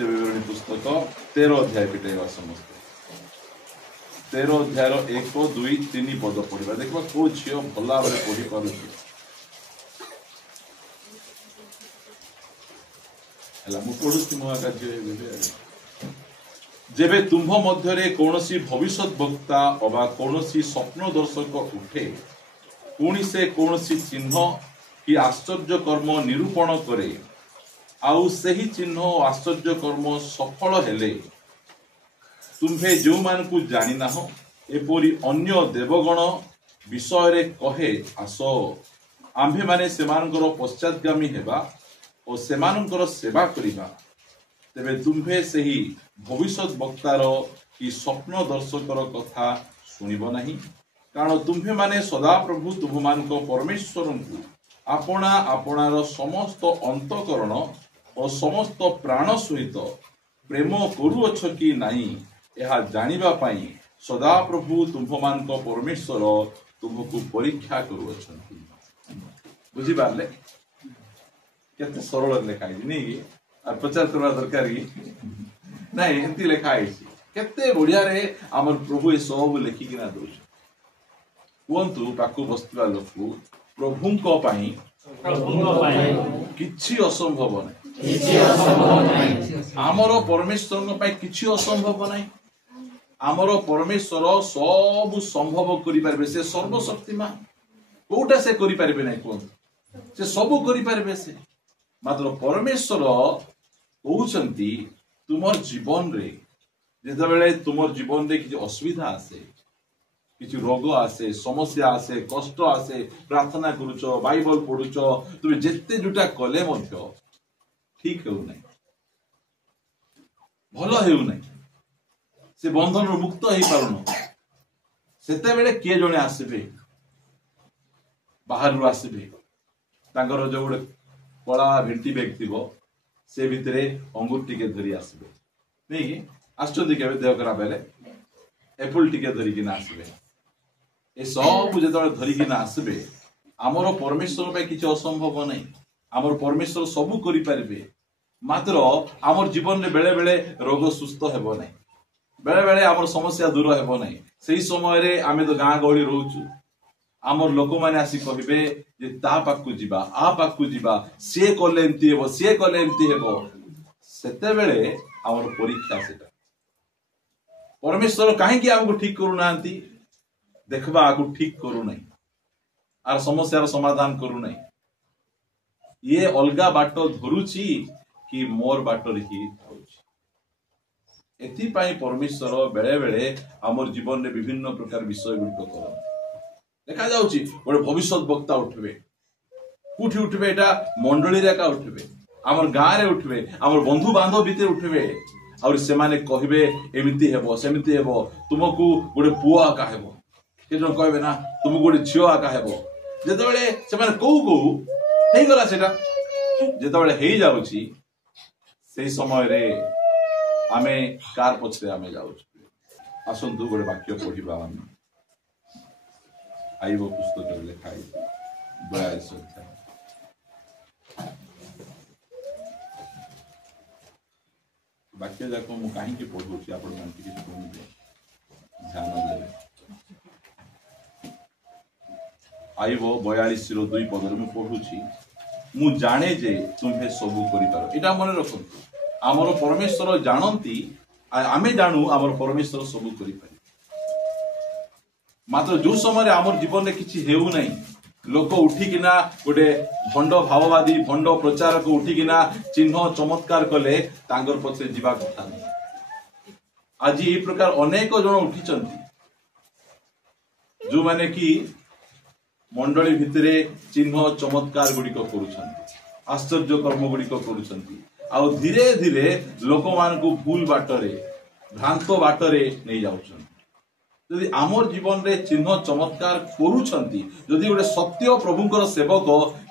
द्वितीय विवरणी पुस्तक 13 अध्याय पिटेगा समस्त 13 अध्याय 1 2 3 पद पढ़ा देखा कौ झी भल भाव पढ़ी पार जेबे तुम्भ मध्यरे कौनसी भविष्यत वक्ता अबा कौनसी स्वप्न दर्शक उठे पुणी से कौनसी चिन्ह कि आश्चर्य कर्म निरूपण करे आउ सही चिन्ह आश्चर्य कर्म सफल हेले तुम्भे जो मान को जानी ना हो एपरी अन्य देवगण विषय रे कहे आस आम्भे माने सेमानकर पश्चातगामी हेबा और सेमानकर सेवा करिबा तेबे तुम्भे सही भविष्यत वक्तार कि स्वप्न दर्शकर कथा सुनिब नहीं कारण तुम्भे माने सदा प्रभु तुम मान परमेश्वर को आपणा आपणार समस्त अंतकरण और समस्त प्राण सहित प्रेम करुअछ कि नहीं यह जानिबा पाई सदा प्रभु तुम मान परमेश्वर तुमको परीक्षा करुअछंती बुझी पारले केते सरल लिखाई नहीं और प्रचार करवा दरकार नहीं एमती लिखाई केते बढ़िया रे हमर प्रभु ए सब लिखिकिना दउछ कहतु पाकु बसुवा लोक प्रभुंको पाई किछि असंभव नहीं आमर परमेश्वर पाई किछि असंभव नहीं आमर परमेश्वर सब संभव करि पारबे से सर्वशक्तिमान कोटा से करि पारबे नहीं कहतु से सब करि पारबे से मात्र परमेश्वर कहउछंती तुमर जीवन रे जेतबेले तुमर जीवन रे किछि असुविधा आसे किछि रोग आसे समस्या आसे कष्ट आसे प्रार्थना करूछ बाइबल पढुछ तुम जेते जुटा कले मध्य ठीक हेउ नै भलो हेउ नै से बंधन मुक्त हेइ पारुनो सेते बेले के जणे आसीबे बाहर आसीबे तांगर जो गोटे कला भिंटी बैग थी से भितरे अंगूर टिके धरी आसबे नहीं आश्चर्य के देह खराब हेले एप्पल टिके धरिकी आसबे ए सब जो धरिकी आसबे आमर परमेश्वर पे किसी असंभव नहीं आमर परमेश्वर सबू करि पारिबे मात्र आमर जीवन में बेले बेले रोग सुस्थ हेबो नहीं बेले बेले आमर समस्या दूर हेबो नहीं सही समय रे आमे तो गाँ गहली रहउछु आमर लोक माने आसी कहिबे जे ता पाकु जिबा आ पाकु जिबा से कले एमती हेबो से कले एमती हेबो सेते बेले आमर परीक्षा सेटा परमेश्वर काहे कि हमको ठीक करू नांती देखबा आगु ठीक करू नहीं आर समस्या रो समाधान करू नहीं ये अलगा बाटो धरुची कि मोर बाटो रे ही थाउची एथि पई परमेश्वर बेले बेले आमर जीवन रे विभिन्न प्रकार विषय गुड करन देखा जाउची गोटे भविष्यत वक्ता उठबे कुठी उठबे एटा मंडली रे का उठबे हमर गां रे उठबे हमर बंधु बांधव भीतर उठबे और से माने कहबे एमिति हेबो सेमिति हेबो तुमको गोटे पुआ आका हेबो केजन कहबे ना तुम गोटे झियो आका हेबो जेतबेले से माने कहू हेई गला सेटा जेतबेले हेई जाउची सेही समय रे आमे कार पछरे आमे जाउची आसंतु गोटे वाक्य पढिबा हम आइबो पुस्तक लिखाई 42 अध्याय वाक्य जाको मु काहे के पढुची आपण मानती कि सुनिबे ध्यान देबे आइबो 42 रो 2 पदर मु पढुची मु जाने जे तुम्हे सबु करि पारो एटा मन रखंतु हमर परमेश्वर जानंती आमे जानू हमर परमेश्वर सबु करि पारो मात्र जो समय आमर जीवन में किसी हेउ नहीं लोक उठिकिना गोटे भंड भाववादी भंड प्रचारक उठिकिना चिन्ह चमत्कार कले तांगर पछे जीवा कथा नहीं आज ये प्रकार अनेक जन उठिचंती जो माने कि मंडली भितरे चिन्ह चमत्कार गुड़िक करुछंती आश्चर्य कर्म गुड़िक करुछंती आ धीरे धीरे लोक मान को भूल बाटरे भ्रांत बाटरे नहीं जाउछंती यदि आमर जीवन रे चिन्ह चमत्कार करूछंती यदि गोटे सत्य प्रभुंकर सेवक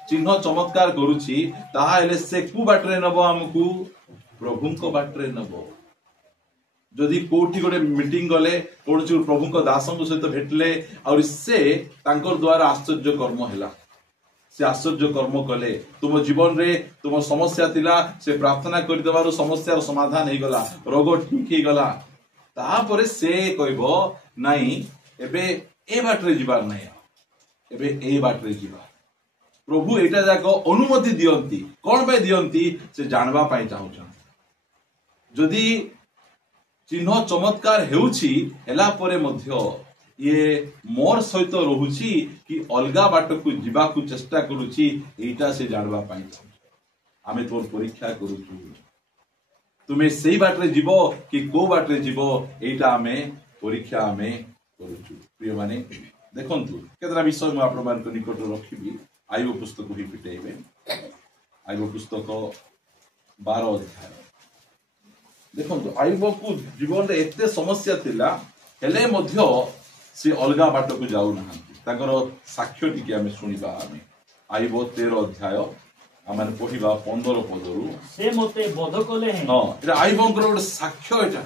चिन्ह चमत्कार करूछि ताहा हेले से कु बाटरे नबो हमकु प्रभुंको बाटरे नबो जदि कोठी गोटे मीटिंग गले कोठी प्रभुंको दासंक सहित भेटले और से तांकर द्वारा आश्चर्य कर्म हैला से आश्चर्य कर्म कले तुम जीवन रे तुम समस्या थिला से प्रार्थना कर देबारु समस्या समाधान हे गला रोग ठीक हे गला तापरे से कहबो नाही एबे ए बाटरे जीवार नाही एबे ए बाटरे जीवा प्रभु एटा जाको अनुमति दियंती कोन पे दियंती से जानबा पाई चाहउछन जदि चिन्ह चमत्कार हेउछि एला परे मध्य ये मोर सहित रहुछि कि अलगा बाट को जीवा को चेष्टा करूछि एटा से जानबा पाई आमे तोर परीक्षा करूछु तुमे सेही बाटरे जीवो कि को बाटरे जीवो एटा आमे परीक्षा आमे करूछु प्रिय माने देखंतु केतरा विषय मु आपण मान निकट रखिबी आईब पुस्तक ही पिटेबे आईब पुस्तक 12 अध्याय देखंतु आईब को जीवन रे एते समस्या थिला हेले मध्य से अलगा बाट को जाऊ नहांती ताकर साक्ष्य टिके आमे सुनिबा आमे आईब 13 अध्याय आमे पढिबा 15 पदरु से मते बोध कले हैं हां एटा आईबंकर गोटे साक्ष्य एटा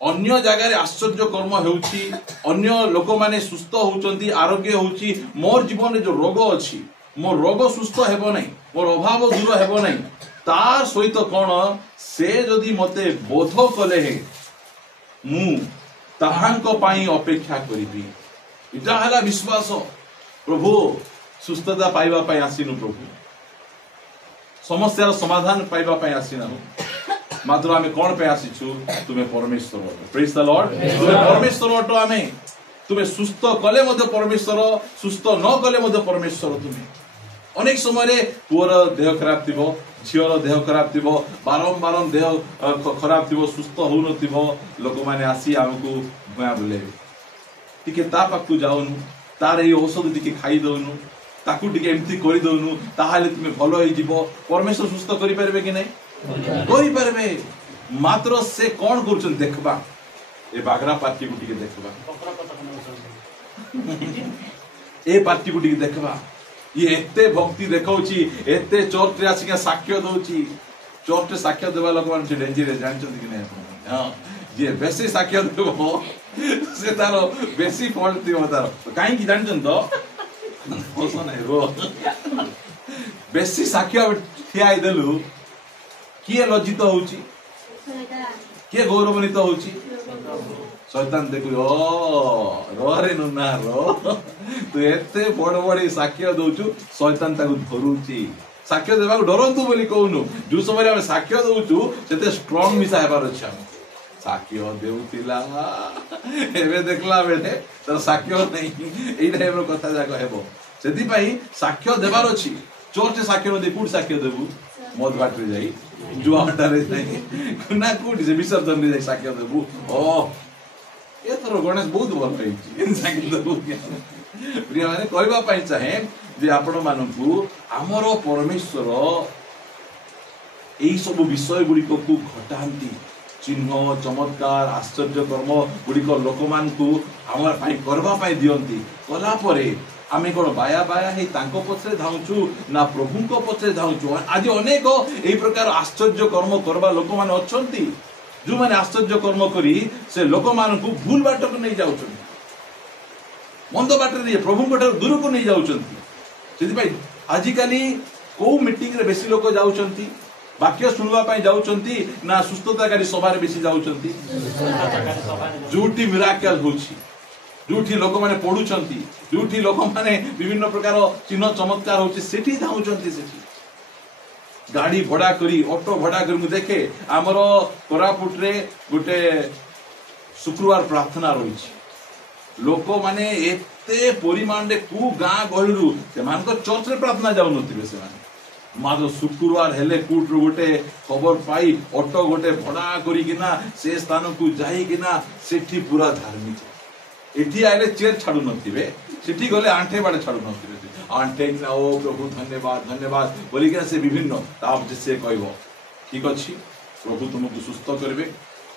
अन्य जगह आश्चर्य कर्म हेउछि अन्य लोक माने सुस्थ होउचंती आरोग्य होउछि मोर जीवन रे जो रोग अछि मोर रोग सुस्थ हेबो नै मोर अभाव दूर हेबो नै तार सहित कोन से जदि मते बोध कले हे मु ताहांको पाई अपेक्षा करिबी इटा हला विश्वास प्रभु सुस्थता पाइबा पाई आसीनु प्रभु समस्यार समाधान पाइबा पाई आसीना मात्र आमे कोन पे आसीछु तुमे परमेश्वर प्रेज द लॉर्ड तुमे परमेश्वर अटो आमे तुमे सुस्थ कले मध्य परमेश्वर सुस्थ न कले मध्य परमेश्वर तुमे अनेक समय रे पुअर देह खराब थिबो झियर देह खराब थिबो बारंबार देह खराब थिबो सुस्थ हो न थिबो लोक माने आसी हमकु भया बोले टिके ता पाकु जाउनु तार ए औषध टिके खाई दउनु ताकु टिके एम्ति करि दउनु ताहाले तुमे भलो होई जिवो परमेश्वर सुस्थ करि परबे कि नै करि परबे मात्र से कोन करछन देखबा ए बागरा पार्टी को टिके देखबा ए पार्टी को टिके देखबा ये एते भक्ति देखौची एते चर्च रे आसी के साक्ष्य दउची चर्च रे साक्ष्य देबा लोक मान से डेंजर जानछन कि नै हां जे बेसी साक्ष्य देबो से तारो बेसी फॉल्ट दियो तारो काई की जानछन तो ओसो नै रो बेसी साक्ष्य ठियाई देलु किए लज्जित होउची किए गौरवान्वित होउची शैतान देखु रो रे नुना रो तू एते बड़ बड़ साक्ष्य दउचु शैतान ताकु धरुची साक्ष्य देबा डरंतु बोली कहउनु जो समय हम साक्ष्य दउचु सेते स्ट्रांग मिसा हेबार अछि साक्ष्य देउतिला एबे देखला बेले तर साक्ष्य नै एई टाइप रो कथा जाको हेबो सेति पई साक्ष्य देबार अछि चोरचे साक्ष्य दे कुड साक्ष्य देबु मद बाटरे जाई जुआ बाटरे जाई ना कुड से विसर्जन रे जाई साक्ष्य देबु ओ एथरो गणेश बहुत भल होई साक्ष्य देबु प्रिय माने कहबा पई चाहे जे आपण मानकु हमरो परमेश्वर एई सब विषय गुडी को घटांती चिन्ह चमत्कार आश्चर्य कर्म गुडी को लोकमान को हमर पाई करबा पाई दियंती कला परे आमे कोन बाया बाया हे तांको पछरे धाउचु ना प्रभुको पछरे धाउचु आज अनेक एई प्रकार आश्चर्य कर्म करबा लोक मान अछंती जो माने आश्चर्य कर्म करी से लोक मान को भूल बाट को नै जाउछन मंद बाट रे प्रभु कोठर दूर को नै जाउछंती सेति भाई आजि काली को मीटिंग रे बेसी लोक जाउछंती वाक्य सुनवा पाई जाउछंती ना सुस्थताकारी सभा रे बेसी जाउछंती जोटी मिराकल होछि जोठी लोक माने पढुछंती जोठी लोक माने विभिन्न प्रकार चिन्ह चमत्कार होछि सेठी धाउछंती सेठी गाड़ी भड़ा करी ऑटो भड़ा करी मु देखे हमरो कोरापुट रे गुटे शुक्रवार प्रार्थना रहिछि लोक माने एते परिमाण रे कु गां गहिरु से मान को चर्च रे प्रार्थना जाउ नथिबे से माने मारो शुक्रवार हेले कुट रो गोटे खबर पाई ऑटो गोटे भड़ा करी किना से स्थान को जाई किना सेठी पूरा धार्मिक एठी आइले चेयर छाडु नथिबे सेठी गले आंठे बाडे छाडु नथिबे आंठे ना ओ प्रभु धन्यवाद धन्यवाद बोली के से विभिन्न ताप से कहबो ठीक अछि प्रभु तुमको सुस्थ करबे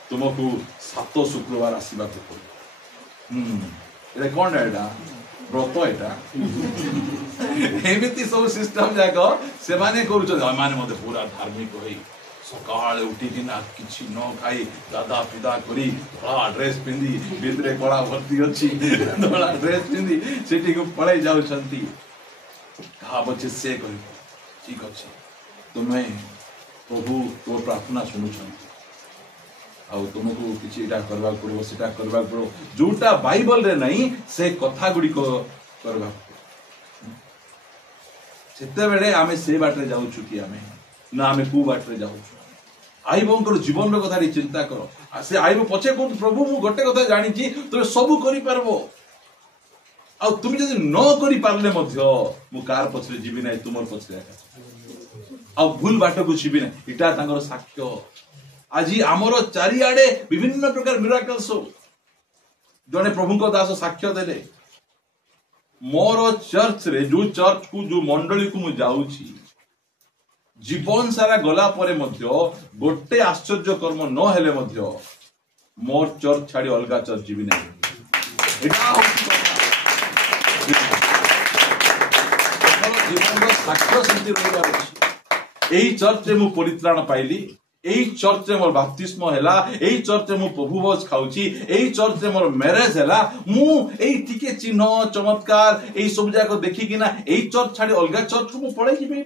तुमको 7 शुक्रवार आसीबा को एटा कोन एटा व्रत एटा एमिति सब सिस्टम जाको से माने करूछ माने मते पूरा धार्मिक होई सकाळ उठी किना किछि न खाई दादा पिदा करी धोला ड्रेस पिंदी भितरे कड़ा भर्ती अछि धोला ड्रेस पिंदी सेठी को पळै जाउछंती कहा बचे से कह ठीक अच्छे तुम्हें प्रभु तो प्रार्थना शुणुंट आउ तुमको किसी करवा पड़ो से करवा पड़ो जोटा बाइबल रे नहीं से कथा गुड़ी करवा से आमे से बाटे जाऊछु कि आमे ना आमे कु बाटे जाऊछु आई बोंकर जीवन रो कथा चिंता करो से आइबो पछे को प्रभु मु गोटे कथा जानि छी तो सब करि परबो आ तुम जदि न करि पारले मध्य मु कार पछरे जीवी नै तुमर पछरे आ भूल बाट को जीवी नै इटा तांगर साक्ष्य आज आमर चारिआडे विभिन्न प्रकार मिराकल्स जने प्रभु को दास साक्ष्य देले मोर चर्च रे जो चर्च को जो मंडली को मु जाउची जीवन सारा गला परे मध्य गोटे आश्चर्य कर्म न हेले मध्य मोर चर्च छाड़ी अलगा चर्च जीवी नै एटा होची कथा जीवन रो साक्ष्य सिद्धि रहबार अछि एही चर्च रे मु परित्राण पाइली एही चर्च रे मोर बाप्तिस्म हैला एही चर्च रे मु प्रभु भोज खाउची एही चर्च रे मोर मैरिज हैला मु एही टिके चिन्ह चमत्कार एही सब जाको देखि किना एही चर्च छाड़ी अलगा चर्च को मु पळै जिबे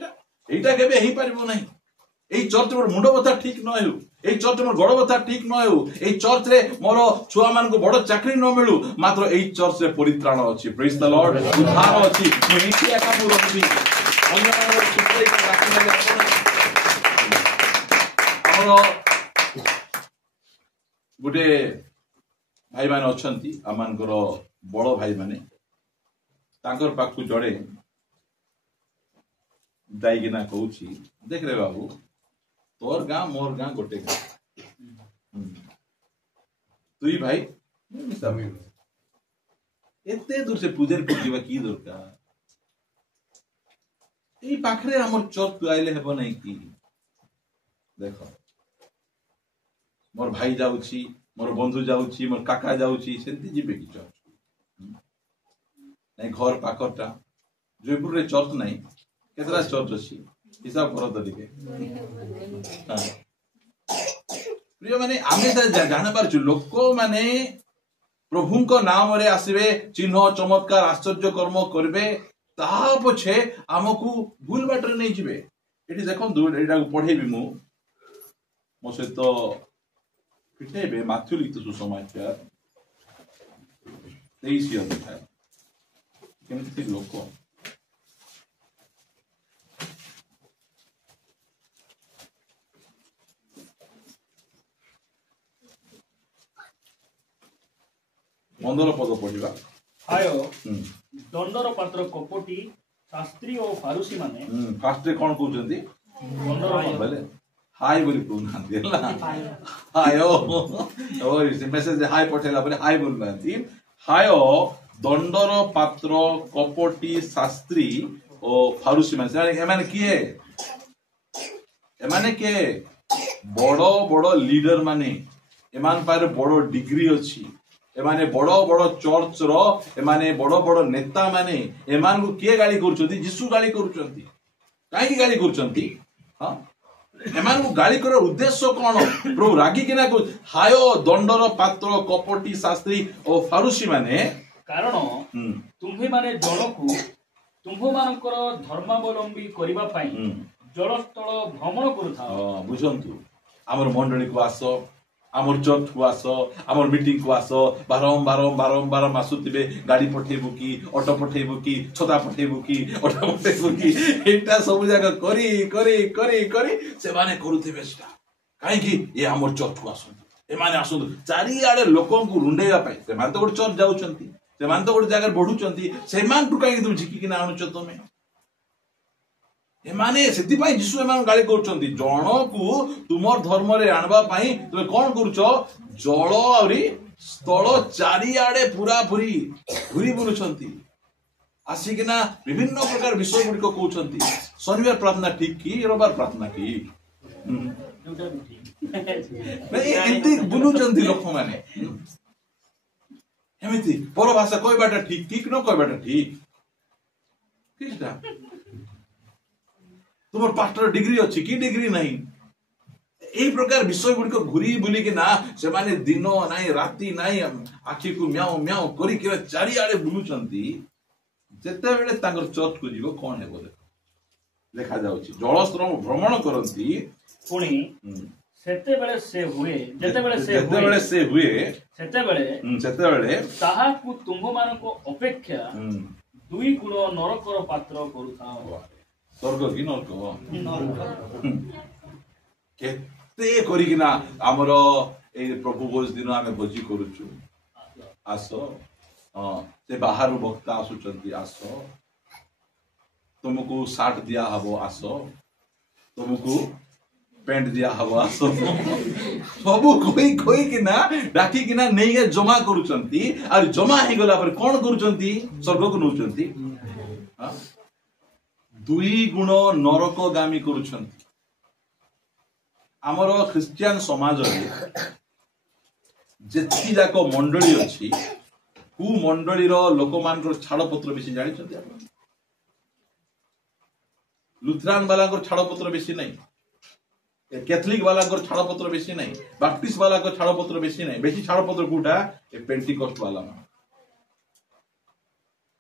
एटा केबे हेई पारिबो नाही एही चर्च मोर मुंड बथा ठीक न हेउ एही चर्च मोर गड़ बथा ठीक न हेउ एही चर्च रे मोर छुआ मान को बड़ चाकरी न मिलु मात्र एही चर्च रे परित्राण अछि प्रेज द लॉर्ड उद्धार अछि मु एही एका मु रहबी अन्य सुप्रे का राखिले गोटे भाई माने अछंती आमानकर बड़ भाई माने तांकर पाखु जड़े जाइकिना कहूची देख रे बाबू तोर गाँ मोर गाँ गोटे गाँ तुई भाई एते दूर से पूजन कर की दरकार एई पाखरे हमर चर्च आइले हेबो नै कि देख मोर भाई जाउची मोर बंधु जाउची मोर काका जाउची सेंती जिबे कि चर्च नै घर पाखरटा जयपुर रे चर्च नै केतरा चर्च अछि हिसाब करो तो लिखे प्रिय माने आमे जाने पारछु लोक माने प्रभु को नाम रे आसीबे चिन्ह चमत्कार आश्चर्य कर्म करबे ता पछे हमकु भूल बाटर नै जिबे एठी देखन एटा को पढेबी मो सहित पिटेबे माथ्यू लिखित सुसमाचार 23 अध्याय केमति लोक मंदर पद पढ़िबा हाय दंडर पात्र कपटी शास्त्री और फारूसी माने फास्ट रे कोन कहउचंती दंडर बोले हाय बोली कहउनांती हला हाय ओ से मैसेज हाय पठेला बोले हाय बोलनांती हाय दंडर पात्र कपटी शास्त्री और फारूसी माने एमाने किए एमाने के बड़ बड़ लीडर माने एमान पारे बड़ डिग्री अछि एमाने बड़ बड़ चर्च रो एमाने बड़ बड़ नेता माने एमान को के गाली करूचंती यीशु गाली करूचंती काई गाली करूचंती हां एमान को गाली कर उद्देश्य कोन प्रभु रागी किना को हाय दंडर पात्र कपटी शास्त्री और फारूसी माने कारण तुम्हे माने जणकु तुम्भ मानकर धर्मावलंबी करिबा पई जलस्थल भ्रमण करूथा बुझंतु हमर मंडली को आसो आमर चर्च को आस आमर मीटिंग को आस बारंबार मासुथिबे गाड़ी पठेबु की ऑटो पठेबु की छता पठेबु की ऑटो पठेबु की एटा सब जगह करी करी करी करी से माने करूथिबे सेटा काहे कि ए आमर चर्च को आसु ए माने आसु चारि आडे लोकन को रुंडेगा पाई से माने तो गोटे चर्च जाउचंती से माने तो गोटे जगह बढ़ुचंती से मान टुकाई तुम झिकी किना आनुच तमे एमाने सेति पाई यीशु एमान गाली करचंती जण को तुमर धर्म रे आनबा पाई तमे कोन करूचो जळ औरी स्थल चारि आडे पूरा पूरी घुरी बुलुचंती आसिकिना विभिन्न प्रकार विषय गुडी को कहउचंती शनिवार प्रार्थना ठीक की रविवार प्रार्थना ठीक नहीं एंती बुलुचंती लोक माने एमिति पर भाषा कहबाटा ठीक ठीक न कहबाटा ठीक किछटा तुम पास्टर डिग्री अच्छी कि डिग्री नहीं यही प्रकार विषय गुड़िक घूरी बुलिक ना से माने दिन नाई राति नाई आखि को म्याओ म्याओ करी चारिआडे बुलुचंती ଯେତେବେଳେ ତାଙ୍କର ଚର୍ଚ୍ଚ କୁ ଯିବ କଣ ହେବ ଦେଖ ଲେଖା ଯାଉଛି ଜଳସ୍ରୋତ ଭ୍ରମଣ କରନ୍ତି ପୁଣି ହୁଁ, ସେତେବେଳେ ସେ ହୁଏ ଯେତେବେଳେ ଯେତେବେଳେ ସେ ହୁଏ ସେତେବେଳେ ତାହାକୁ ତୁମ୍ଭମାନଙ୍କ ଅପେକ୍ଷା ହୁଁ, 2 ଗୁଣ ନରକର ପାତ୍ର କରୁଥାଅ। ସ୍ୱର୍ଗ କି ନର୍କ କେତେ କରିକିନା ଆମର ଏଇ ପ୍ରଭୁ ଭୋଜ ଦିନ ଆମେ ଭୋଜି କରୁଛୁ ଆସ ହଁ ସେ ବାହାରୁ ବକ୍ତା ଆସୁଛନ୍ତି ଆସ ତୁମକୁ ସାର୍ଟ ଦିଆ ହବ ଆସ ତୁମକୁ ପ୍ୟାଣ୍ଟ ଦିଆ ହବ ଆସ ସବୁ କହିକିନା ଡାକିକିନା ନେଇକି ଜମା କରୁଛନ୍ତି ଆଉ ଜମା ହେଇଗଲା ପରେ କଣ କରୁଛନ୍ତି ସ୍ୱର୍ଗକୁ ନଉଛନ୍ତି 2 ଗୁଣ ନରକଗାମୀ କରୁଛନ୍ତି। ଆମର ଖ୍ରୀଷ୍ଟିଆନ ସମାଜରେ ଯେତିକି ଯାକ ମଣ୍ଡଳୀ ଅଛି କୋଉ ମଣ୍ଡଳୀର ଲୋକମାନଙ୍କର ଛାଡ଼ପତ୍ର ବେଶୀ ଜାଣିଛନ୍ତି ଆପଣ? ଲୁଥରାନ ବାଲାଙ୍କର ଛାଡ଼ପତ୍ର ବେଶୀ ନାହିଁ, କ୍ୟାଥଲିକ ବାଲାଙ୍କର ଛାଡ଼ପତ୍ର ବେଶୀ ନାହିଁ, ବାପ୍ଟିଷ୍ଟ ବାଲାଙ୍କର ଛାଡ଼ପତ୍ର ବେଶୀ ନାହିଁ। ବେଶୀ ଛାଡ଼ପତ୍ର କୋଉଟା ଏ ପେଣ୍ଟିକଷ୍ଟ ବାଲା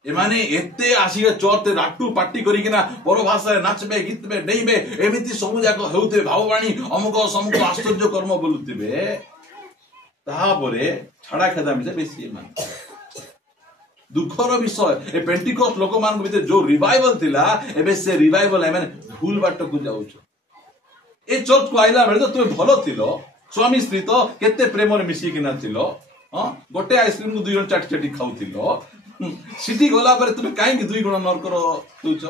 ଏମାନେ ଏତେ ଆସିବେ ଚର୍ଚ୍ଚ ରାଟୁ ପାଟି କରିକିନା ପର ଭାଷାରେ ନାଚବେ ଗୀତବେ ଡେଇଁବେ ଏମିତି ସବୁ ଯାକ ହେଉଥିବେ ଭାବବାଣୀ ଅମୁକ ସମୁକ ଆଶ୍ଚର୍ଯ୍ୟ କର୍ମ ବୋଲୁଥିବେ ତାପରେ ଛାଡା ଖେଦା ମିଶେ ବେଶୀ ଏମାନେ ଦୁଃଖର ବିଷୟ ଏ ପେଣ୍ଟିକଷ୍ଟ ଲୋକମାନଙ୍କ ଭିତରେ ଯୋଉ ରିଭାଇଭାଲ ଥିଲା ଏବେ ସେ ରିଭାଇଭାଲ ଏମାନେ ଭୁଲ ବାଟକୁ ଯାଉଛ। ଏ ଚର୍ଚ୍ଚକୁ ଆଇଲା ବେଳେ ତ ତୁମେ ଭଲ ଥିଲ ସ୍ୱାମୀ ସ୍ତ୍ରୀ ତ କେତେ ପ୍ରେମରେ ମିଶିକିନା ଥିଲ ହଁ ଗୋଟେ ଆଇସ୍କ୍ରିମକୁ 2 ଜଣ ଚାଟି ଚାଟି ଖାଉଥିଲ ସେଠି ଗଲା ପରେ ତୁମେ କାହିଁକି 2 ଗୁଣ ନରକର ଦଉଛ?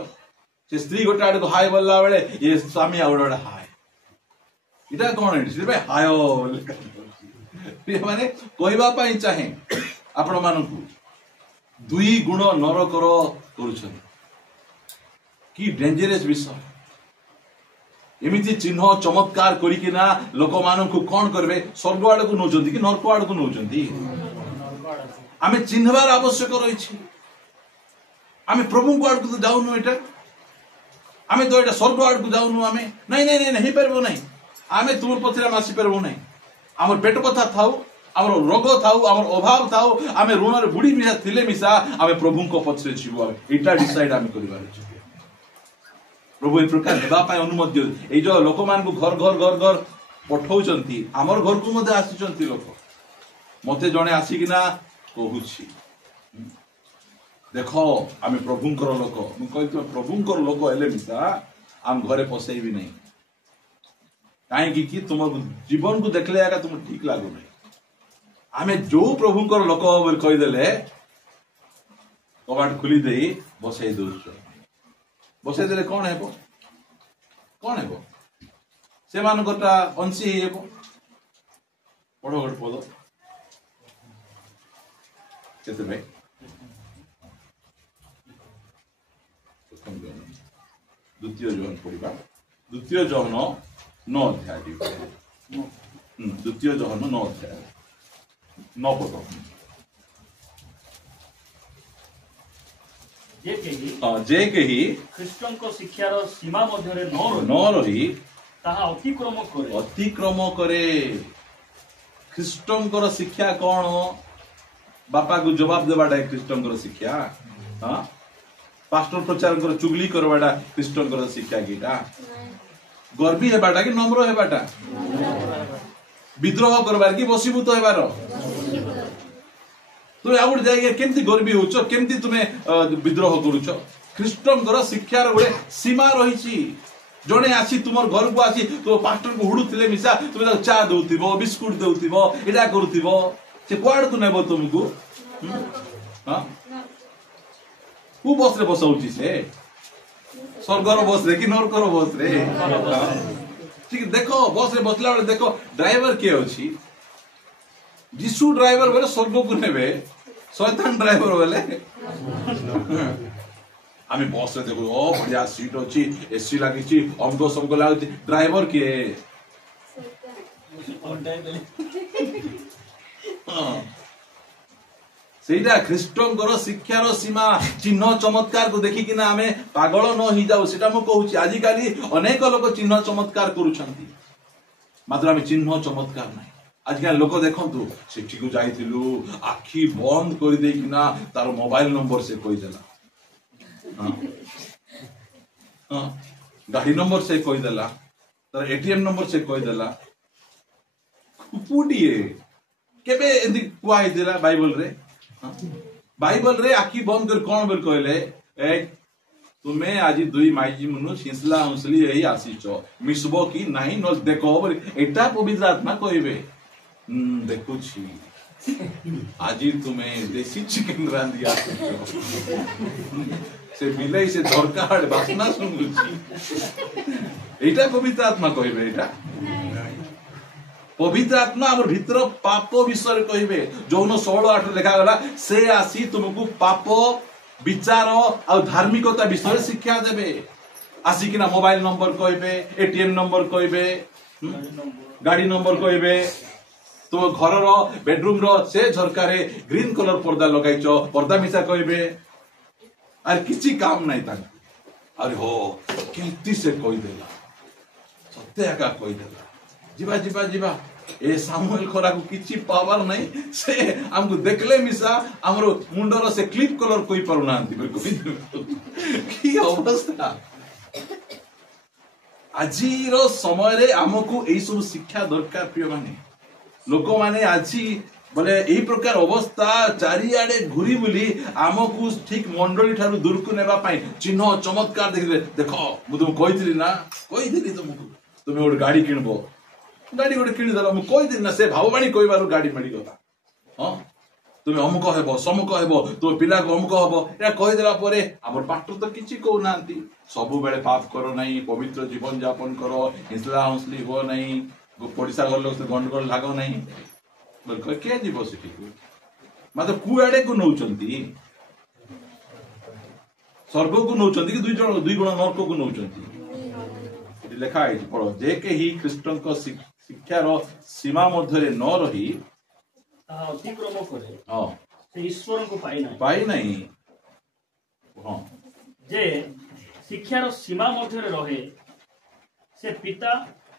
ସେ ସ୍ତ୍ରୀ ଗୋଟେ ଆଡକୁ ହାୟ ବୋଲିଲା ବେଳେ ଏ ସ୍ୱାମୀ ଆଉ ଗୋଟେ ହାୟ ଏଇଟା କଣ ସେଥିପାଇଁ ହାୟ ମାନେ କହିବା ପାଇଁ ଚାହେଁ ଆପଣ ମାନଙ୍କୁ 2 ଗୁଣ ନରକର କରୁଛନ୍ତି। କି ଡେଞ୍ଜରିୟସ୍ ବିଷୟ ଏମିତି ଚିହ୍ନ ଚମତ୍କାର କରିକିନା ଲୋକମାନଙ୍କୁ କଣ କରିବେ ସ୍ୱର୍ଗ ଆଡକୁ ନଉଛନ୍ତି କି ନର୍କ ଆଡକୁ ନଉଛନ୍ତି? ଆମେ ଚିହ୍ନବାର ଆବଶ୍ୟକ ରହିଛି। ଆମେ ପ୍ରଭୁଙ୍କ ଆଡକୁ ତ ଯାଉନୁ ଏଇଟା ଆମେ ତ ଏଇଟା ସ୍ୱର୍ଗ ଆଡକୁ ଯାଉନୁ ଆମେ ନାଇଁ ନାଇଁ ନାଇଁ ହେଇପାରିବ ନାହିଁ ଆମେ ତୁମର ପଛରେ ଆମେ ଆସିପାରିବୁ ନାହିଁ। ଆମର ପେଟ କଥା ଥାଉ ଆମର ରୋଗ ଥାଉ ଆମର ଅଭାବ ଥାଉ ଆମେ ଋଣରେ ବୁଡି ମିଶା ଥିଲେ ମିଶା ଆମେ ପ୍ରଭୁଙ୍କ ପଛରେ ଯିବୁ ଆମେ ଏଇଟା ଡିସାଇଡ ଆମେ କରିବାର ଅଛି। ପ୍ରଭୁ ଏ ପ୍ରକାର ହେବା ପାଇଁ ଅନୁମତି ଦିଅନ୍ତି। ଏଇ ଯୋଉ ଲୋକମାନଙ୍କୁ ଘର ଘର ଘର ଘର ପଠଉଛନ୍ତି ଆମର ଘରକୁ ମଧ୍ୟ ଆସିଛନ୍ତି ଲୋକ ମତେ ଜଣେ ଆସିକିନା କହୁଛି ଦେଖ ଆମେ ପ୍ରଭୁଙ୍କର ଲୋକ ମୁଁ କହିଥିଲି ପ୍ରଭୁଙ୍କର ଲୋକ ହେଲେ ମିଶା ଆମ ଘରେ ପଶେଇବି ନାହିଁ କାହିଁକି କି ତୁମ ଜୀବନକୁ ଦେଖିଲେ ଏକା ତୁମକୁ ଠିକ ଲାଗୁନାହିଁ। ଆମେ ଯୋଉ ପ୍ରଭୁଙ୍କର ଲୋକ ବୋଲି କହିଦେଲେ କବାଟ ଖୋଲି ଦେଇ ବସେଇ ଦଉଛୁ ବସେଇ ଦେଲେ କଣ ହେବ ସେମାନଙ୍କଟା ଅଂଶୀ ହେଇଯିବ। ପଢ ଗୋଟେ ପଦ କେତେ ଦ୍ୱିତୀୟ ଜହନ ପଢିବା ଦ୍ୱିତୀୟ ଜହନ 9 ଅଧ୍ୟାୟ ଦ୍ୱିତୀୟ ଜହନ 9 ଅଧ୍ୟାୟ 9 ପଦ ଯେ କେହି ଖ୍ରୀଷ୍ଟଙ୍କ ଶିକ୍ଷାର ସୀମା ମଧ୍ୟରେ ନ ରହି ତାହା ଅତିକ୍ରମ କରେ। ଖ୍ରୀଷ୍ଟଙ୍କର ଶିକ୍ଷା କଣ ବାପାକୁ ଜବାବ ଦେବାଟା ଖ୍ରୀଷ୍ଟଙ୍କର ଶିକ୍ଷା ପାଷ୍ଟର ପ୍ରଚାରଙ୍କର ଚୁଗଲି କରବାଟା ଖ୍ରୀଷ୍ଟଙ୍କର ଶିକ୍ଷା କିଟା ଗର୍ବୀ ହେବାଟା କି ନମ୍ର ହେବାଟା ବିଦ୍ରୋହ କରବାର କି ବଶୀଭୂତ ହେବାର ତୁମେ ଆଉ ଗୋଟେ ଜାয়গায় କେମିତି ଗର୍ବୀ ହଉଛ କେମିତି ତୁମେ ବିଦ୍ରୋହ କରୁଛ? ଖ୍ରୀଷ୍ଟଙ୍କର ଶିକ୍ଷାର ଗୋଟେ ସୀମା ରହିଛି। ଜଣେ ଆସି ତୁମର ଘରକୁ ଆସି ତୁମ ପାଷ୍ଟରକୁ ହୁଡୁଥିଲେ ମିଶା ତୁମେ ତାକୁ ଚା ଦଉଥିବ ବିସ୍କୁଟ ଦଉଥିବ ଏଇଟା କରୁଥିବ ସେ କୁଆଡକୁ ନେବ ତୁମକୁ? କୋଉ ବସରେ ବସାଉଛି ସେ ସ୍ୱର୍ଗର ବସରେ କି ନରକର ବସରେ? ଠିକ ଦେଖ ବସରେ ବସିଲା ବେଳେ ଦେଖ ଡ୍ରାଇଭର କିଏ ଅଛି? ଯୀଶୁ ଡ୍ରାଇଭର ବୋଲେ ସ୍ୱର୍ଗକୁ ନେବେ ଶୈତାନ ଡ୍ରାଇଭର ବୋଲେ ଆମେ ବସରେ ଦେଖୁ ଓ ବଢିଆ ସିଟ୍ ଅଛି ଏସି ଲାଗିଛି ଅମକ ସମକ ଲାଗୁଛି ଡ୍ରାଇଭର କିଏ? ସେଇଟା ଖ୍ରୀଷ୍ଟଙ୍କର ଶିକ୍ଷାର ସୀମା ଚିହ୍ନ ଚମତ୍କାରକୁ ଦେଖିକିନା ଆମେ ପାଗଳ ନ ହେଇଯାଉ ସେଟା ମୁଁ କହୁଛି। ଆଜିକାଲି ଅନେକ ଲୋକ ଚିହ୍ନ ଚମତ୍କାର କରୁଛନ୍ତି ମାତ୍ର ଆମେ ଚିହ୍ନ ଚମତ୍କାର ନାହିଁ। ଆଜିକାଲି ଲୋକ ଦେଖନ୍ତୁ ସେଠିକୁ ଯାଇଥିଲୁ ଆଖି ବନ୍ଦ କରିଦେଇକିନା ତାର ମୋବାଇଲ ନମ୍ବର ସେ କହିଦେଲା गाड़ी नंबर से कहीदेला तर एटीएम नंबर से कहीदेला पुटीए केबे एंदी कुआइदेला बाइबल रे बाइबल रे आखि बंद कर कौन बोल कहले ए तुम्हें आज दुई माइजी मनु हिंसला हुंसली यही आसीच मिसबो कि नहीं न देखो एटा पवित्र आत्मा कहबे देखुछि आज तुम्हें देसी चिकन रांधिया से बिलाई से दरकार बासना सुनुछि एटा पवित्र आत्मा कहबे एटा पवित्र आत्मा हमर भीतर पाप विषय कहबे जौन 16:8 लिखा गला से आसी तुमको पाप विचार और धार्मिकता विषय शिक्षा देबे आसिकिना मोबाइल नंबर कहबे एटीएम नंबर कहबे गाड़ी नंबर कहबे तुम घर रो बेडरूम रो से झरका रे ग्रीन कलर पर्दा लगाइचो पर्दा मिसा कहबे आर किछि काम नाही ता अरे हो केंती से कहि देला सत्य का कहि देला जीवा जीवा जीवा ए सामुएल खरा को किछि पावर नहीं से हमको देखले मिसा हमरो मुंडर से क्लिप कलर कोई पारु नांती की अवस्था आजीर समय रे हमको एई सब शिक्षा दरकार प्रिय माने लोक माने आजी बोले एई प्रकार अवस्था चारियाडे घुरी बुली हमको ठीक मंडली ठारू दूर को नेबा पाई चिन्ह चमत्कार देखले देखो मु तुम कहितली ना कहितली तुमको तुमे ओड गाड़ी किनबो गाड़ी गोटे किणीदेल मुझे कहीदी ना से भाववाणी कहबार गाड़ी मिलगला हाँ तुम अमुक हेब समुक हेब तुम पिला को अमुक हम या कहीदेला आम पाठ तो किसी कहना सब बेले पाप करो नहीं पवित्र जीवन यापन करो हिंसला हंसली हो नहीं पड़िशा घर लोग गंडगोल लाग नहीं बोल किए जीव से मतलब कुआड़े को नौ स्वर्ग को नौ कि दुई गुण नर्क को नौ लिखा है पढ़ जे कहीं ख्रीष्ट शिक्षार सीमा मध्य न रही अतिक्रम करे हाँ से ईश्वर को पाई नहीं हाँ जे शिक्षार सीमा मध्य रहे से पिता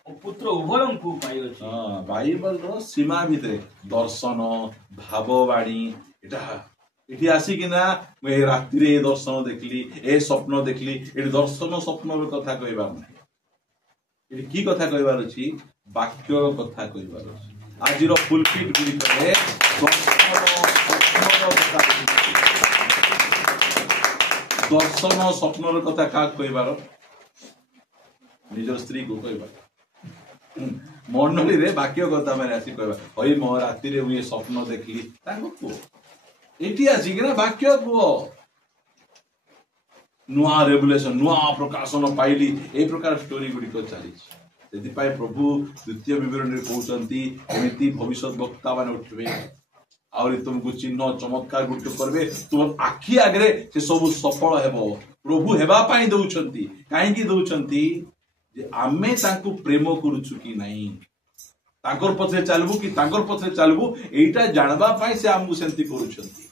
और पुत्र उभय को पाई अछि हाँ बाइबल रो सीमा भितर दर्शन भाववाणी एटा एठी आसिकिना मैं रात्रि रे दर्शन देखली ए स्वप्न देखली ए दर्शन स्वप्न रो कथा कहबार नहीं एठी की कथा कहबार अछि वाक्य कथा कहबार अछि आजिर फुलपिट गुडी करे दर्शन स्वप्न रो कथा का कहबार निज स्त्री को कहबार मंडली रे वाक्य कथा माने आसी कहबा ओई मो रात्रि रे मुई स्वप्न देखली ताको को एठी आसी कि ना वाक्य को नुआ रेवलेशन नुआ प्रकाशन पाइली ए प्रकार स्टोरी गुडी को चली सेति पाए प्रभु द्वितीय विवरण रे कहउचंती एमिति भविष्य वक्ता माने उठबे आउरी तुमको चिन्ह चमत्कार गुडी करबे तुम आखी आगरे से सब सफल हेबो प्रभु हेबा पाई दउचंती काहे की दउचंती जे आमे तांको प्रेम करूछु कि नहीं तांकर पछे चलबु कि तांकर पछे चलबु एटा जानबा पाई से हमकु सेंती करूछंती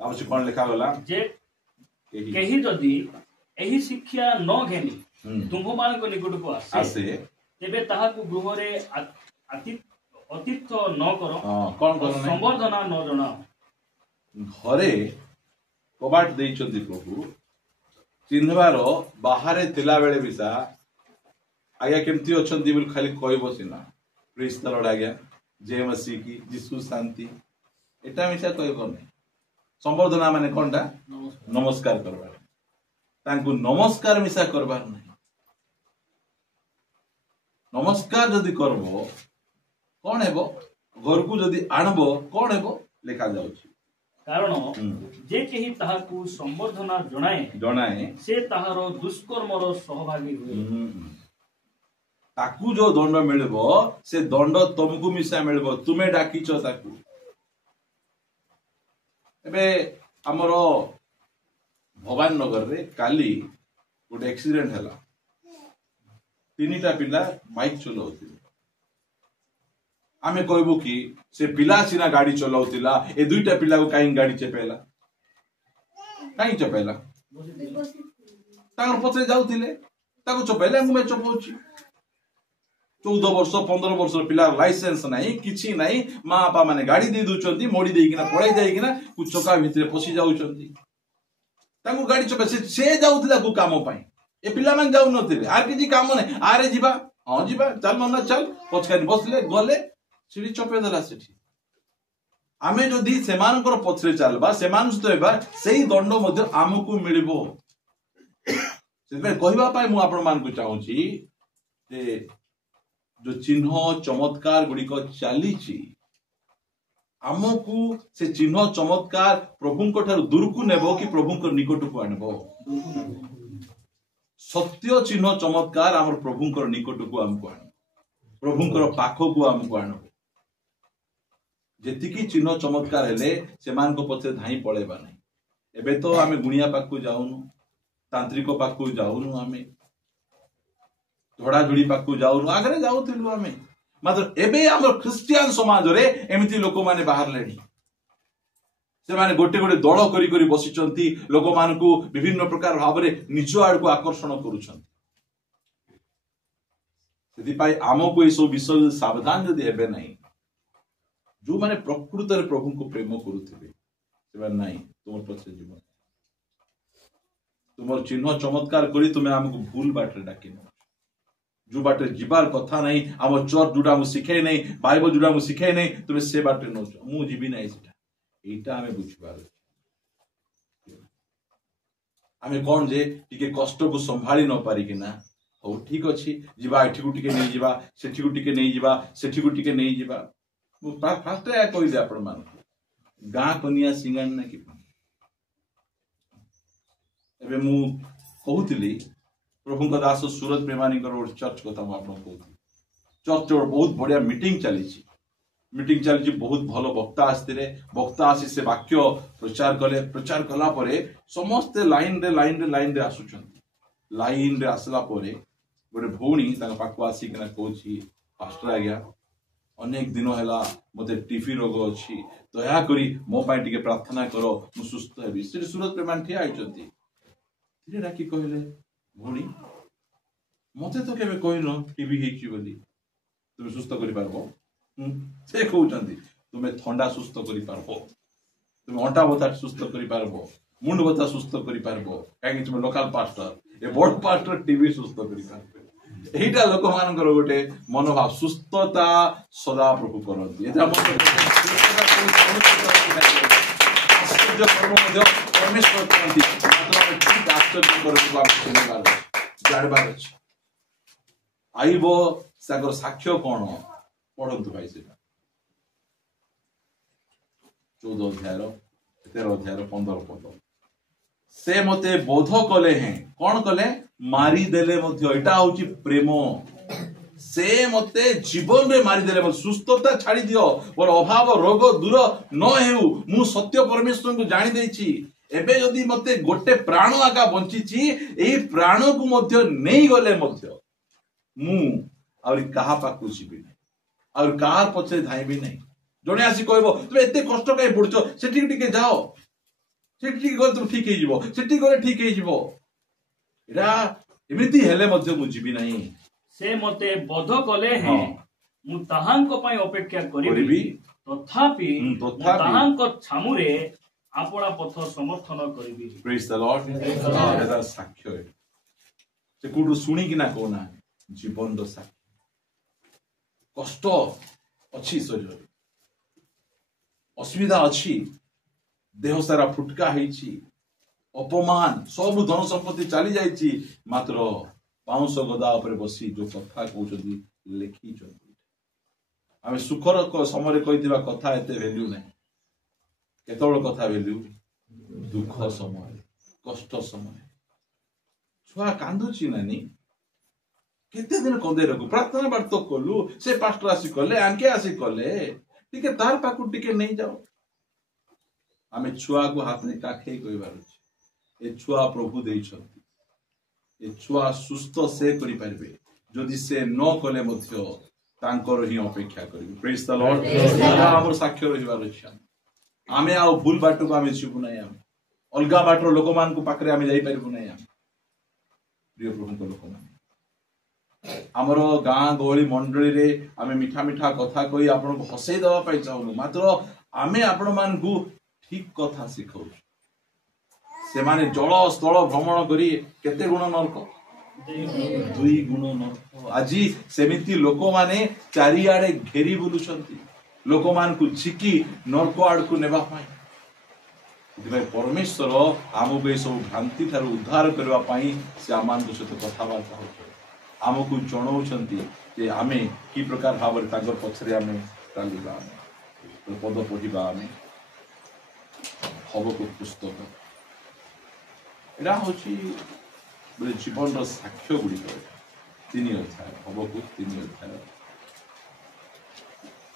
आब से कोन लिखा गला जे केही जदी एही शिक्षा न घेनी तुम मान को निकट को आसे तेबे ताहा को गृह रे अतिथ्य न करो कोन करो नै संवर्धना न जणा घरे कबाट देइछंती प्रभु चिन्हवार बाहरे थिला बेले बिसा आज्ञा केमती अच्छी बोल खाली कहब सीना प्रेज द लॉर्ड आज्ञा जय मसीह की जीसु शांति एटा मिसा कहब नहीं संवर्धना माने कोनटा नमस्कार करबार तांको नमस्कार मिसा करबार नहीं नमस्कार जदि करबो कोन हेबो घर को जदि आनबो कोन हेबो लिखा जाउछि कारण जे केही ताहा को संवर्धना जणाए से ताहारो दुष्कर्मर सहभागी हुए ताकू जो दंड मिलबो से दंड तुमको मिसा मिलबो तुमे डाकिचो ताकू एबे हमरो भवान नगर रे काली गोटे एक्सीडेंट हला तीनटा पिला बाइक चलाउथिले आमे कहबो कि से पिला सिना गाड़ी चलाउतिला ए दुईटा पिला को काई गाड़ी चपेला ताकर पछे जाउथिले ताको चपेला मु चपौछि 14 वर्ष 15 वर्ष पिला लाइसेंस नहीं किछि नहीं माँ बापा माने गाड़ी दे दूचंती मोड़ी देकिना पड़ाई जाइकिना कुछ चका भितरे पसी जाउचंती तांको गाड़ी चपे से जाउथिला को काम पाई ए पिला मान जाउ नथिले आर किछि काम नै आरे जिबा हां जिबा चल ना चल पछकानी बसले गले सीढ़ी चपे देला सेठी आमे जदि सेमानकर पछरे चलबा सेमान सहित हेबा सेही दंड मध्ये आमको मिलिबो सेबे कहबा पाई मु आपण मान को चाहूची जे जो चिन्ह चमत्कार गुडी को चालीची आमको से चिन्ह चमत्कार प्रभु दूर को नेबो कि प्रभु निकट को आनबो सत्य चिन्ह चमत्कार आम प्रभु निकट को आमको आन प्रभु पाख को आमको आन जेतिकी चिन्ह चमत्कार हेले सेमान को पछे धाई पळेबा नै एबे तो आमे गुणिया पाख को जाउनु तांत्रिक पाख को जाउनु आमे धड़ाधड़ी पाख को जाउनु आगरे जाउथिलु आमे मात्र एबे हमर क्रिश्चियन समाज रे एमिति लोक माने बाहर लेनी से माने गोटे गोटे दल करी करी बसिचंती लोक मान को विभिन्न प्रकार भाव रे निज आड़ को आकर्षण करूछंती सेति पाई आमको ए सब विषय सावधान जदि हेबे नै जो माने प्रकृत रे प्रभु को प्रेम करूथिबे से माने नै तुमर पछे जीवन तुमर चिन्ह चमत्कार करी तुमे हमको भूल बाटरे डाकिनो जो बाटे जीवार कथा नहीं आम चर्च जोड़ा मु शिखे नहीं बाइबल जोड़ा मु शिखे नहीं तुम से बाटे न मु जीवी नहीं सेटा एटा हमें बुझिबार आमे कोन जे टिके कष्ट को संभाली न पारी कि ना हो ठीक अछि जीवा एठी को टिके नहीं जीवा सेठी को टिके नहीं जीवा सेठी को टिके नहीं जीवा मु फास्ट या कहि दे आपण मान गां कनिया सिंगान ना कि एबे मु कहूतिली प्रभु का दास सूरज प्रेमानी चर्च कथा चर्च बहुत बढ़िया मीटिंग चली बहुत भल वक्ता आसते वक्ता आसी से वाक्य प्रचार कला परे समस्ते लाइन रे आसुचंती लाइन रे आसला परे गोटे भौणी ताका पाखु आसिकना कहूची पास्टर आज्ञा अनेक दिन हैला मते टीबी रोग अछि दया करी मो पाई टिके प्रार्थना करो मु सुस्थ हेबी श्री सूरज प्रेमान ठिया आइचंती धीरे राखी कहले भौणी मते तो केबे कहनो टीबी हेची बोली तुम सुस्थ करि पारबो से कहउचंती तुमे ठंडा सुस्थ करि पारबो तुमे अंटा बता सुस्थ करि पारबो मुंड बता सुस्थ करि पारबो काहे तुमे लोकल पास्टर ए बड़ पास्टर टीबी सुस्थ करि पारबो एटा लोक मानकर गोटे मनोभाव सुस्थता सदा प्रभु करती एटा आश्चर्य कर्म मध्य परमेश्वर करती मात्र ठीक आश्चर्य कर्म को जाणबार अछि आइबो सागर साक्ष्य कोन पढंतु भाई सेटा 14 अध्याय 13 अध्याय 15 पद से मते बोध कले हैं कौन कले मारी देले मध्य एटा होची प्रेम से मते जीवन रे मारी देले सुस्थता छाड़ी दियो और अभाव रोग दूर न हेउ मु सत्य परमेश्वर को जानि देछि एबे यदि मते गोटे प्राण आका बंचिछि एही प्राण को मध्य नै गले मध्य मु और कहा पाकु जीबी नै और कार पछे धाइबी नै जने आसी कहबो तुम एते कष्ट काई पड़छो सेठी टिके जाओ सेठी गले तुम ठीक हे जीवो सेठी गले ठीक हे जीवो एरा एमिति हेले मध्य मु जीबी नै से मते बोध कले हैं मु ताहांको पई अपेक्षा करिबी तथापि ताहांको छामुरे आपणा पथ समर्थन करिबी प्रेज द लॉर्ड एदा साक्ष्य से कुडु सुनी कि ना कोना जीवन द साक्ष्य कष्ट अछि शरीर असुविधा अछि देह सारा फुटका हेछि अपमान सब धन संपत्ति चली जाइछि मात्र पाउंस गदा ऊपर बसी जो कथा कहउछथि लेखि छथि आमे सुखर समय कहिथिबा कथा एते वैल्यू नै केतोळ कथा वैल्यू दुख समय कष्ट समय छुआ कांदुची नानी केते दिन कंदे रखु प्रार्थना बार्तो कलु से पास्टर आसी कले आंके आसी कले टिके तार पाकु टिके नहीं जाओ आमे छुआ को हाथ में काखे कहिबार ए छुआ प्रभु देइ छथि ए छुआ सुस्थ से करि परबे जदि से न कले मध्य तांकर ही अपेक्षा करिबे प्रेज द लॉर्ड हमर साक्ष्य रहिबार अछि आमे आ भूल बाटो को आमे छिबु नै आमे अलगा बाटरो लोक मान को पाकरे आमे जाई परबु नै आमे प्रिय प्रभु को लोक मान आमर गाँ गहली मंडली रे आमे मिठा मिठा कथा कही आपन को हसई दवा पाई चाहनु मात्र आमे आपण मान को ठीक कथा सिखाउ से माने जल स्थल भ्रमण करी केते गुण नरक 2 गुण नरक आज सेमिति लोक माने चारिआडे घेरी बुलुछंती लोक मान को झिकी नरक आड़ को नेबा पाई परमेश्वर आमको ये सब भ्रांति ठार उद्धार करने से आम सहित कथबार्ता होमको जनाऊँ आमे कि प्रकार भाव पछरे आमे चलवा पद पढ़ा आमे हबकुक पुस्तक यहाँ हूँ जीवन साक्ष्य गुड़िक 3 अध्याय हबकुक 3 अध्याय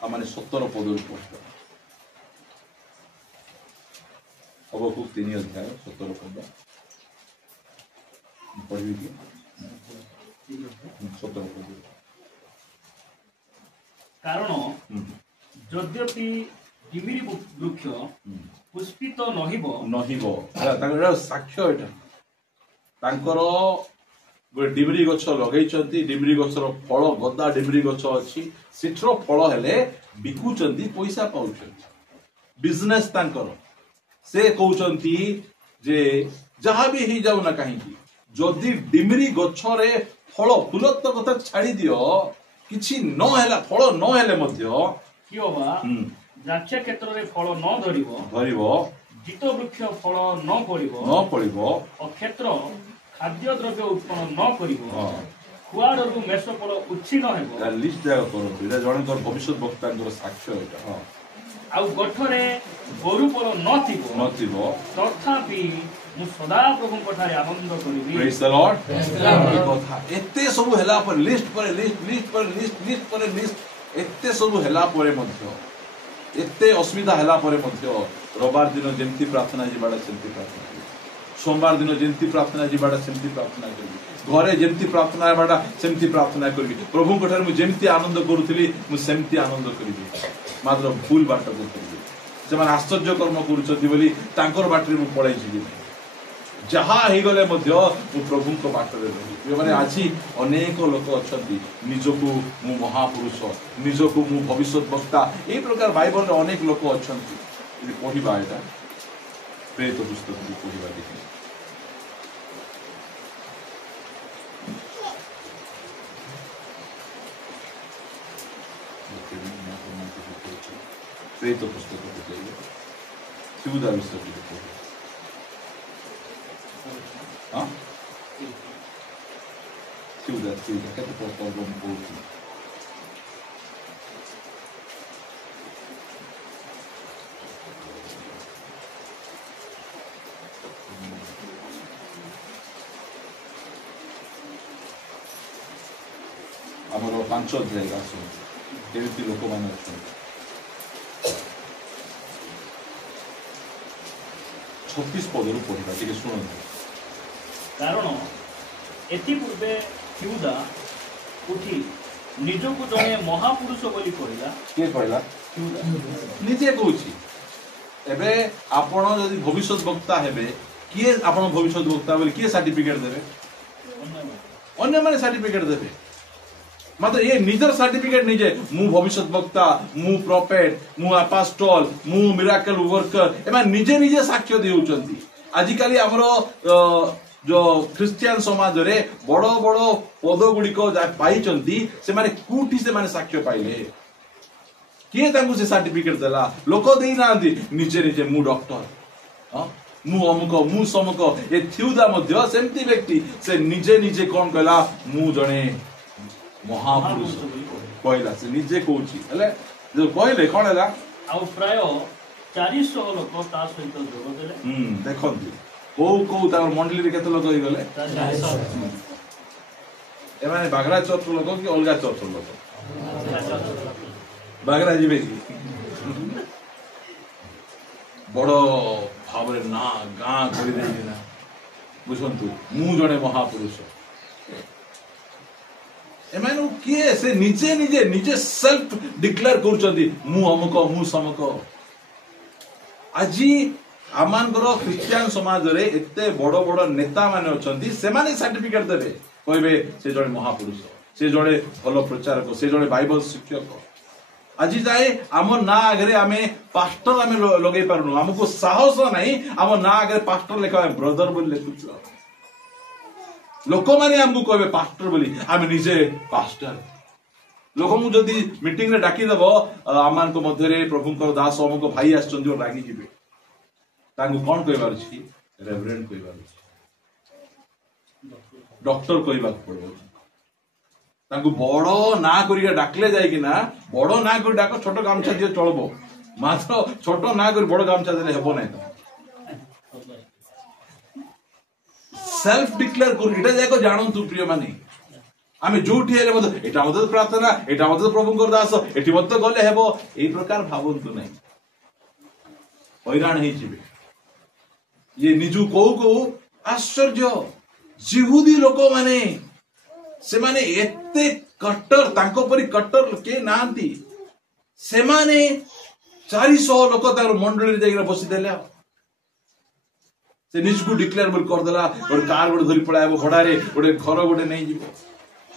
आम 17 पद पढ़ा हबकुक 3 अध्याय 17 पद पढ़ी कि 17 पद कारण यद्यपि डिमिरी वृक्ष पुष्पित नहिबो साक्ष्य एटा गोटे डिमरी गछ लगे डिमरी गछर फल गदा डिमरी गछ अच्छी सेठर फल हेले बिकुचंती पैसा पाउछंती बिजनेस तांकर से कहउचंती जे जहाँ भी ही जाऊ ना कहीं जदि डिमरी गछरे फल फूल तो कथा छाड़ी दियो किछि न हैला फल न हेले मध्य कियोबा द्राक्ष क्षेत्र रे फल न धरिबो जित वृक्ष फल न पड़िबो अक्षेत्र खाद्य द्रव्य उत्पन्न न करिबो खुआडरु मेष फल उच्छिन हेबो लिस्ट जाय करतो एटा जणकर भविष्य वक्तांकर साक्ष्य एटा आउ गठरे गोरु फल नथिबो तथापि मु सदा प्रभु कठारे आनंद करिबि प्रेज द लॉर्ड कथा एते सब हेला पर लिस्ट पर लिस्ट एते सब हेला पर मध्य एते असुविधा हेला पर मध्य रविवार दिन जेमती प्रार्थना जिबाडा सेमती प्रार्थना सोमवार दिन जेमती प्रार्थना जिबाडा सेमती प्रार्थना करी घरे जेमती प्रार्थना बाडा सेमती प्रार्थना करी प्रभु कठारे मु जेमती आनंद करूथली मु सेमती आनंद करिबि मात्र भूल बाट को करिबि से माने आश्चर्य कर्म करूछथि बोली तांकर बाटरे मु पळाई जिबि जहाँ ही गले मध्य मु प्रभु को बाटरे रही माने आज अनेक लोक अछंती निजको मु महापुरुष निजको मु भविष्यत वक्ता ए प्रकार बाइबल रे अनेक लोक अछंती यदि पढिबा एटा प्रेरित पुस्तक भी पढिबा देखि प्रेरित पुस्तक को जाइए सिउदा पुस्तक को पढिए हाँ सिउदा केते पद हम बोलছি ଆମର 5 ଅଧ୍ୟାୟ ଆସନ୍ତୁ କେମିତି ଲୋକମାନେ ଅଛନ୍ତି 36 ପଦରୁ ପଢିବା ଟିକେ ଶୁଣନ୍ତୁ कारण एथि पूर्वे यहूदा उठी निजको जने महापुरुष बोली कहला के कहला यहूदा निजे कहूची एबे आपण यदि भविष्यत वक्ता हेबे किए आपण भविष्यत वक्ता बोली किए सर्टिफिकेट देबे अन्य माने सर्टिफिकेट देबे मतलब ये निजर सर्टिफिकेट निजे मु भविष्यत वक्ता मु प्रोफेट मु अपोस्टल मु मिराकल वर्कर एमा निजे निजे साक्ष्य देउचंती आजिकाली हमरो जो क्रिश्चियन समाज रे बड़ बड़ पद गुड़िक पाई से माने कोठी से माने साक्ष्य पाइले किए तांकु से सर्टिफिकेट देला लोक देई नांती निजे निजे मु डॉक्टर मु अमुक मु समक ए थिउदा मध्य सेमती व्यक्ति से निजे निजे कोन कहला मु जणे महापुरुष कहला से निजे कहूची हेले जो कहले कोन हैला आ प्राय 400 लोक ता सहित जोग देले देखंती को तार मंडली रे केते लोक होई गले ए माने बागरा चर्च लोक कि अलगा चर्च लोक बागरा जीवे कि बड़ भावरे ना गां करि देना बुझंतु मु जणे महापुरुष ए माने किए से निजे निजे निजे सेल्फ डिक्लेयर करचंदी मु अमुक मु समक आजी आमानकर क्रिश्चियन समाज रे एते बड़ बड़ नेता माने अछंती से माने सर्टिफिकेट देबे कहबे से जणे महापुरुष से जणे भलो प्रचारक से जणे बाइबल शिक्षक आज जाए आम ना आगे आम पास्टर आम लगे पारुनु हमको साहस नहीं आम ना आगे पास्टर लेखा ब्रदर बोली लिखुच लोक मैंने आमको कहे पास्टर बोली आम निजे पास्टर लोक जदि मीटिंग रे डाकीदेव आम मध्य प्रभुंकर दास अमुक भाई आसछन्ती रागी जिबे तांको कोन कहबार छी रेवरेंड कहबार डॉक्टर कहबाक पड़ो तांको बड़ ना करिया डाकले जाय कि ना बड़ ना करि डाक छोट गामछा दियो चलबो मात्र छोट ना करि बड़ गामछा देले हेबो नै तो सेल्फ डिक्लेयर कर इटा जाको जानंतु प्रिय माने आमे जोठी हेले मत एटा मत प्रार्थना एटा मत प्रभुंकर दास एठी मत गले हेबो एई प्रकार भावंतु नै हैरान हे जिबे ये निजु को आश्चर्य जिहुदी लोक माने से माने एते कट्टर तांको परी कट्टर के नांती से माने 400 लोक तार मंडली रे जाई बसी देले से निज को डिक्लेयर बोल कर देला और कार गोटे धरी पळाइबो भडा रे गोटे घर गोटे नै जिवो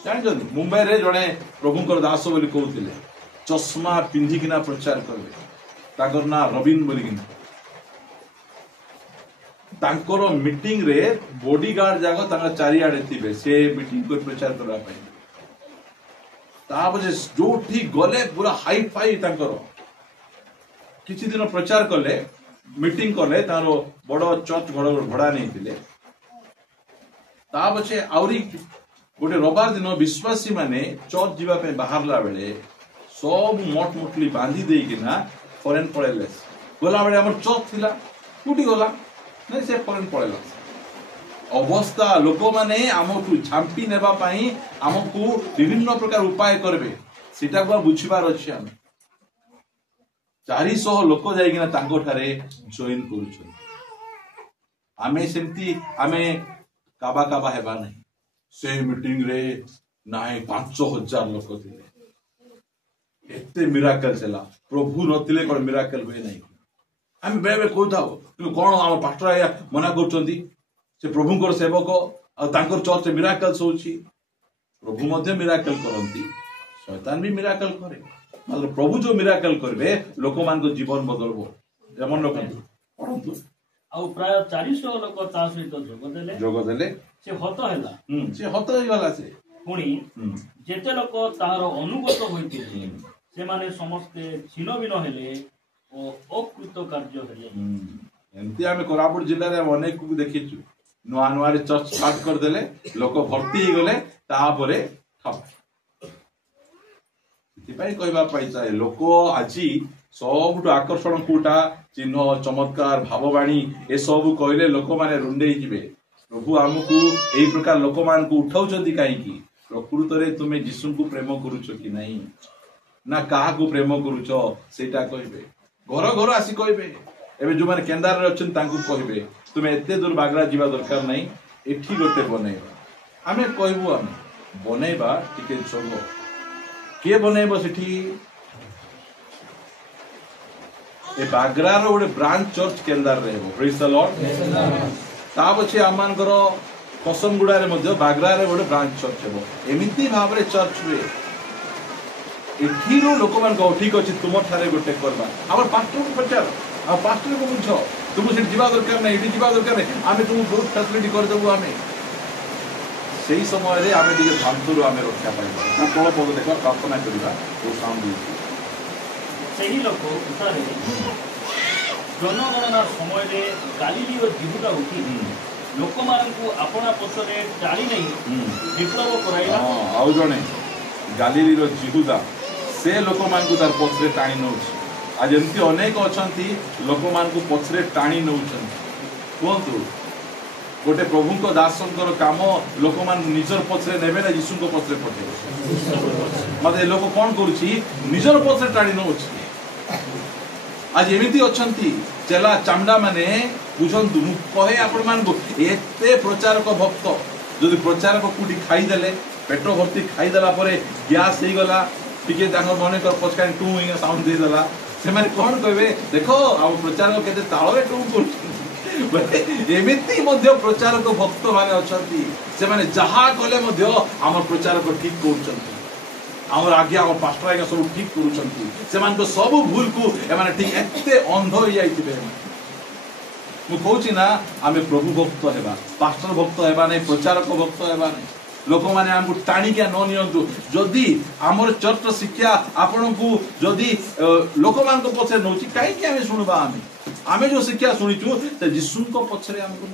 जान जदी मुंबई रे जणे प्रभुंकर दास बोली कहउतिले चश्मा पिंधी किना प्रचार करबे ताकर ना रविन बोली किना तांकर मीटिंग रे बॉडीगार्ड जाग तांका चारि आडे थिबे से मीटिंग को प्रचार करबा पई ता बजे जोठी गले पूरा हाई फाई तांकर किछि दिन प्रचार करले मीटिंग करले तारो बड़ चर्च घर भड़ा नहीं थिले ता बजे आउरी गोटे रविवार दिन विश्वासी माने चर्च जीवा पे बाहरला बेले सब मोट मोटली बांधी देई किना फॉरेन पळेले गोला बेले हमर चर्च थिला कुटी गोला नहीं से फॉरेन पळेला अवस्था लोक माने आमकु झांपी नेबा पई आमकु विभिन्न प्रकार उपाय करबे सीटा को बुझिबार अछि हम 400 लोक जाई किना तांको ठारे जॉइन करूछन आमे सेमती आमे काबा काबा हेबा नहीं से मीटिंग रे नाय 5000 लोक थिले एते मिराकल चला प्रभु नथिले कोन मिराकल होय नहीं आमे बेबे कहता तुम कोन हम पास्टर आया मना करचंदी से प्रभुंकर सेवक आ तांकर चर्च मिराकल्स होची प्रभु मध्य मिराकल करंती शैतान भी मिराकल करे मतलब प्रभु जो मिराकल करबे लोक मान को जीवन बदलबो जेमन रखंतु पढंतु आ प्राय 400 लोक ता सहित जोग देले से हत हैला से हत होई गला से पुणी जेते लोक तार अनुगत होइतिले से माने समस्त छिनबिन हेले ओ अकृत कार्य हेले एमती आमे कोरापुट जिल्ला रे अनेक को देखिछु नुआ नुआ रे चर्च स्टार्ट कर देले लोक भर्ती ही गले ता परे ठप सिपाई कहबा पाई चाहे लोक आजी सबुट आकर्षण कोटा चिन्ह चमत्कार भाववाणी ए सब कहले लोक माने रुंडे जिवे प्रभु हमकु एई प्रकार लोक मान को उठाउचंती काई की प्रकृत रे तुमे यीशु को प्रेम करूछो कि नहीं ना काहा को प्रेम करूछो सेटा कहबे घर घर आसी कहबे एबे जो माने केंदार रे अछन तांकु कहबे तुमे एते दूर बागरा जीवा दरकार नहीं एठी गोटे बनेबा आमे कहबो आमे बनेबा टिके चलो के बनेबो सेठी ए बागरा रो गोटे ब्रांच चर्च केंदार रे हो प्रेज द लॉर्ड ता बछे आमानकर कसमगुडा रे मध्ये बागरा रे गोटे ब्रांच चर्च हेबो एमिति भाबरे चर्च रे एठीरो लोक मान को ठीक अछि तुम थारे गोटे करबा हमर पास्टर को प्रचार आ पास्टर को बुझो तुम से जीवा दरकार नै एठी जीवा दरकार नै आमे तुम बहुत फैसिलिटी कर देबो आमे सेही समय रे आमे दिके भांतुर आमे रक्षा पाइबा ता कोन पद देखो प्रार्थना करिबा ओ काम दी सेही लोक उतारे जनगणना समय रे गालीली और जिहुदा उठी लोक मान को अपना पसरे टाली नै विप्लव कराइला आउ जने गालीली रो जिहुदा से लोक मान को तार पछरे टाणी नउछ आज एमती अनेक अछंती लोक मान को पछरे टाणी नउछन कोंतु गोटे प्रभु को दासंकर काम लोक मान निजर पछरे नेबे ना यीशु को पछरे पठे माते लोक कोन करूची निजर पछरे टाणी नउछ आज एमिति अछंती चला चामडा माने बुझंतु मु कहे आपण मान को एते प्रचारक भक्त जदि प्रचारक कुटी खाई देले पेट भर्ती खाई देला परे गैस हे गला टिके तांगर मने कर पछकान टू इन साउंड दे देला से माने कोन कहबे देखो आ प्रचारक केते ताळरे टू कर एमिति मध्य प्रचारक भक्त माने अछंती से माने जहा कले मध्य हमर प्रचारक ठीक करछंती आमर आगे आम पास्टर आज्ञा सब ठीक करुँच सब भूल को एमाने ठीक एते अंध हो जाइए मुझे ना आम प्रभु भक्त हेबा पास्टर भक्त हेबा नहीं प्रचारक भक्त हेबा नहीं लोक मैंने आमको टाणिका न नियंतु जदि आमर चर्च शिक्षा आपण को जदि लोक मान पछे नौ कहीं शुणवा आम जो शिक्षा शुणीचु से जीशु पछरे आमको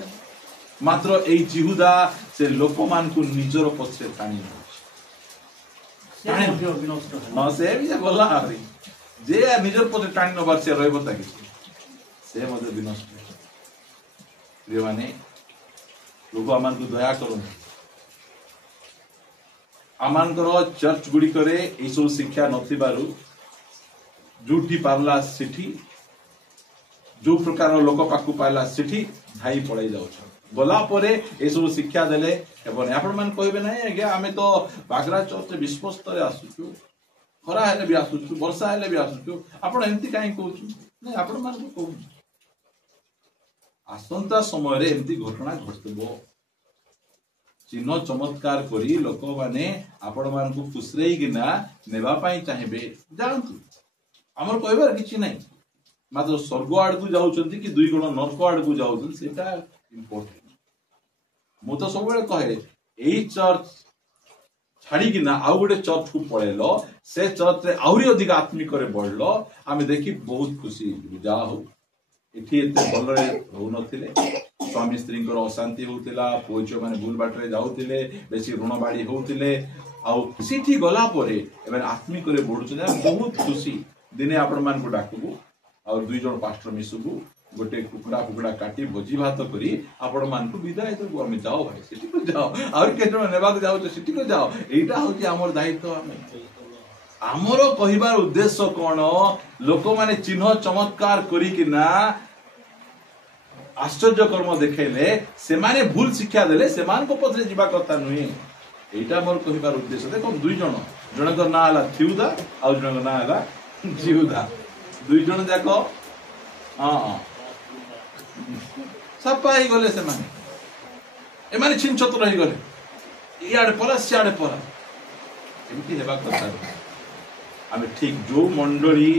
मात्र ए जिहुदा से लोक मान को निजर पछरे टाणी हाँ से भी गला जे निजर पछरे टाणी नबार से रहबो ताकि से मते विनष्ट प्रिय माने प्रभु आमान को दया करू आमानकर चर्च गुड़िकर ये सब शिक्षा नथिबारु जोटी पारला सिठी जो प्रकार लोक पाखु पाइला सिठी धाई पड़ाई जाऊ गला परे ये सब शिक्षा देले हेबने आपण मान कहबे नै आज्ञा आमे तो बागरा चर्च विश्वस्त रे आसुचु खरा हेले भी आसुचु वर्षा हेले भी आसुचु आपण एंती काई कहउछु नै आपण मान को कहउछु आसंता समय रे एंती घटना घटबो चिन्ह चमत्कार करी लोक माने आपण मान को फुसरेई गिना नेबा पाई चाहेबे जानतु हमर कहबार किछि नै मात्र स्वर्ग आड़ को जाउचंती कि दुई गुण नरक आड़ को जाउचंती सेटा इंपोर्टेंट मु तो सब बेले कहे एई चर्च छाड़ी गिना आउ गोटे चर्च को पळेलो से चर्च रे आउरी अधिक आत्मिक रे बढ़लो आमे देखि बहुत खुशी जा हो एठी एते भलरे हो नथिले स्वामी स्त्री अशांति होता पुओ झील मैंने भूल बाटे जाऊे बेसी ऋण बाड़ी होते आठी गला आत्मिक बढ़ुं बहुत खुशी दिने आपण मान को डाकबू आ दुई जन पास्टर मिसबू गोटे कुकुड़ा फुकुड़ा काटी भोजी भात करी आपण मान को विदाय देबू आम जाओ भाई सेठी को जाओ और केजन नेबाक जाओ सेठी को जाओ एटा होची हमर दायित्व आमर कहिबार उद्देश्य कौन लोक माने चिन्ह चमत्कार करी कि ना आश्चर्य कर्म देखेले से माने भूल शिक्षा देले से मान को पथरे जीवा कथा नुहे एटा मोर कहिबार उद्देश्य देखो दुई जन जनकर ना हला थिउदा आ जनकर ना हला जिउदा दुई जन जाको हां सब पाई गले से माने ए माने छिन छत रही गले इयाडे पला सियाडे पला एमती हेबा कथा आमे ठीक जो मंडली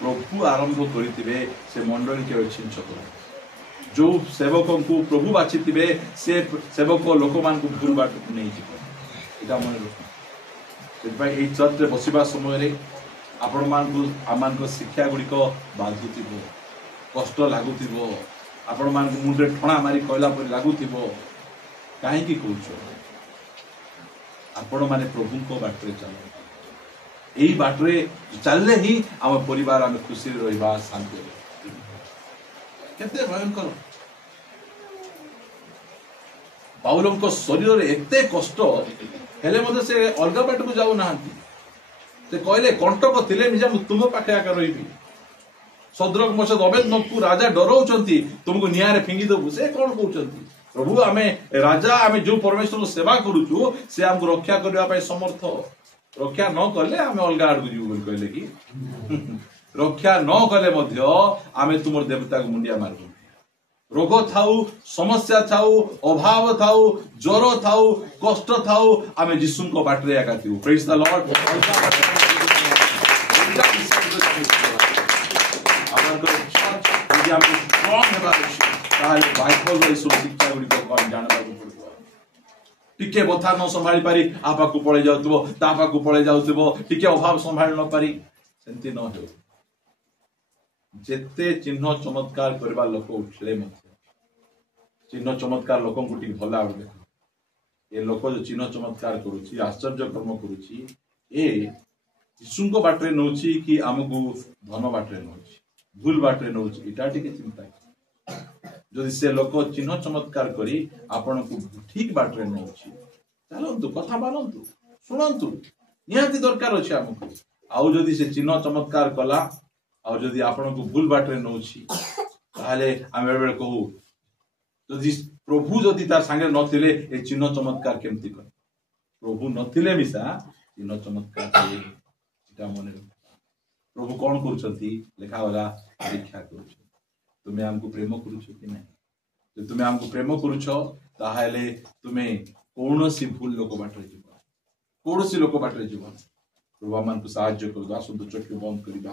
प्रभु आरंभ करितिबे से मंडली के छिन छत जो सेवक को प्रभु बाछिथिबे से सेवक लोक मान को भूल बाट नहीं जीव एटा मन से ए चर्च रे बसिबा समय रे आपण मान को आमान को शिक्षा गुडी को बाधुतिबो कष्ट लागुतिबो आपण मान को मुंडे ठणा मारी कहला पर लागुतिबो काहे की कहउछो आपण माने प्रभु को बाट रे चलो एई बाट रे चलले ही हम परिवार हम खुशी रहबा शांति केते भयंकर पाउलम को शरीर रे एते कष्ट हेले मते से अलगा बाट को जाऊ नाहंती से कहले कंटक थिले मिजा तुम पाखे आका रहिबी सद्रक मशद अबेदनको राजा डराउचंती तुमको नियारे फिंगी दबु से कोन कहउचंती प्रभु आमे राजा आमे जो परमेश्वर को सेवा करूछु से हमको रक्षा करबा पय समर्थ रक्षा न करले आमे अलगा आड़ को जीव बोल कहले कि रक्षा न कले मध्य आमे तुमर देवता को मुंडिया मारबो रोग थाऊ समस्या थाऊ अभाव थाऊ ज्वर थाऊ कष्ट थाऊ आमे यीशु को बाटरे आका थिउ प्रेज द लॉर्ड आमर को यदि आमे स्ट्रांग हेबा ताले बाइबल रे सब शिक्षा गुडी को हम जानबा को पड़बो टिके बथा न संभाली पारी आपा को पळे जाउतबो तापा को पळे जाउतबो टिके अभाव संभाल न पारी सेंती न हो जेते चिन्ह चमत्कार करबा लोक उठले मत चिन्ह चमत्कार लोक को ठीक भला आउ देख ए लोक जो चिन्ह चमत्कार करूची आश्चर्य कर्म करूची ए यीशु को बाटरे नउची कि हमकु धन बाटरे नउची भूल बाटरे नउची इटा ठीक चिंता जदि से लोक चिन्ह चमत्कार करी आपण को ठीक बाटरे नउची चलंतु कथा मानंतु सुनंतु निहाती दरकार अछि हमकु आउ जदि से चिन्ह चमत्कार कला और जदि आपण को भूल बाटरे नउची ताले हम बेले कहू जदि प्रभु जदि तार संगे नथिले ए चिन्ह चमत्कार केमती कर प्रभु नथिले मिसा चिन्ह चमत्कार एटा मने प्रभु कोन करछंती लेखा वाला परीक्षा करछ तुमे हमको प्रेम करूछ कि नहीं जे तुमे हमको प्रेम करूछ ताहाले तुमे कोनोसी भूल लोक बाटरे जीव कोनोसी लोक बाटरे जीव प्रभु आमको साहाय्य करू आसନ୍ତୁ चक्षु बंद କରିବା